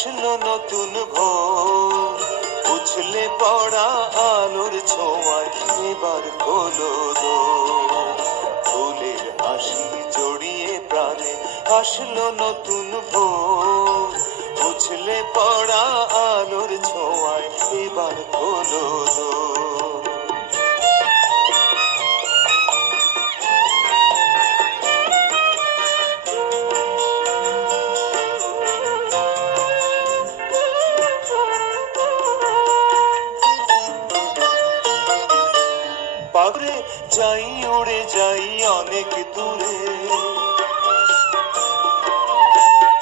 আসলো নতুন ভোর, উছলে পড়া আলোর ছোঁয়ায় এবার খোলো দোর। ফুলের হাসি জড়িয়ে প্রাণে আসলো নতুন ভোর, উছলে পড়া আলোর ছোঁয়ায় এবার খোলো দোর। পাগরে যাই উড়ে যাই অনেক দূরে,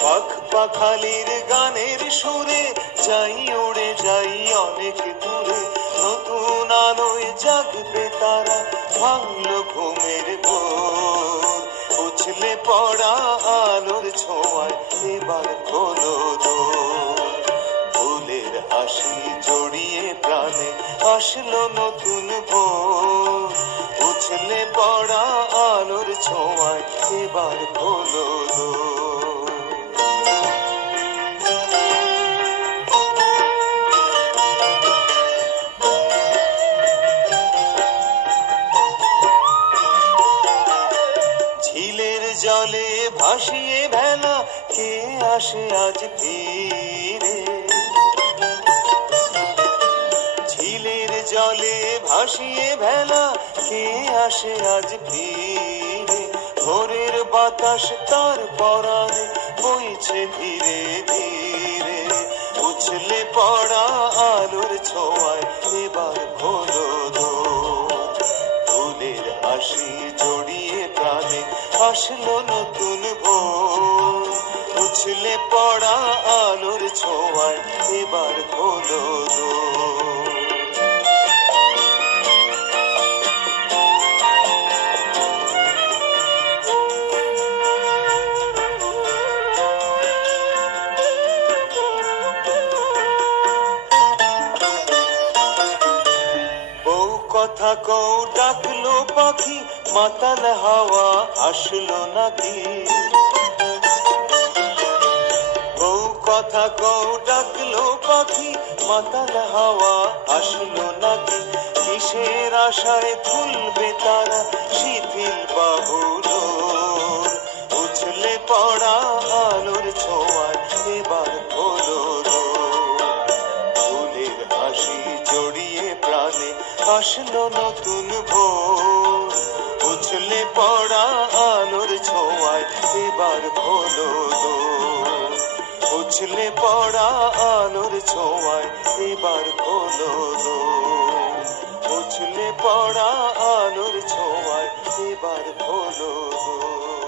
পাখ পাখালির গানের সুরে যাই উড়ে যাই অনেক দূরে। নতুন আলোয় জাগবে তারা, ভাঙলো ঘুমের ঘোর, উছলে পড়া আলোর ছোঁয়ায় এবার খোলো দোর। ফুলের হাসি জড়িয়ে প্রাণে আসলো নতুন ভোর, উছলে পড়া আলোর ছোঁয়ায় এবার খোলো দোর। ঝিলের জলে ভাসিয়ে ভেলা কে আসে আজ ফিরে, ঝিলের জলে ভাসিয়ে ভেলা কে আসে আজ ফিরে। ভোরের বাতাস তার পরাণে বইছে ধীরে ধীরে, উছলে পড়া আলোর ছোঁয়ায় এবার খোলো দোর। ফুলের হাসি জড়িয়ে প্রাণে আসলো নতুন ভোর, উছলে পড়া আলোর ছোঁয়ায় এবার খোলো দোর। বউ কথা কও ডাকলো পাখি, মাতাল হাওয়া আসলো নাকি। বউ কথা কও ডাকলো পাখি, মাতাল হাওয়া আসলো নাকি। কিসের আশায় খুলবে তারা শিথিল বাহুডোর, উছলে পড়া আলোর ছোঁয়ায় এবার খোলো দোর। ফুলের হাসি জড়িয়ে প্রাণে আসলো নতুন ভোর, উছলে পড়া আলোর ছোঁয়ায় এবার খোলো দোর। উছলে পড়া আলোর ছোঁয়ায় এবার খোলো দোর। উছলে পড়া আলোর ছোঁয়ায় এবার খোলো দোর।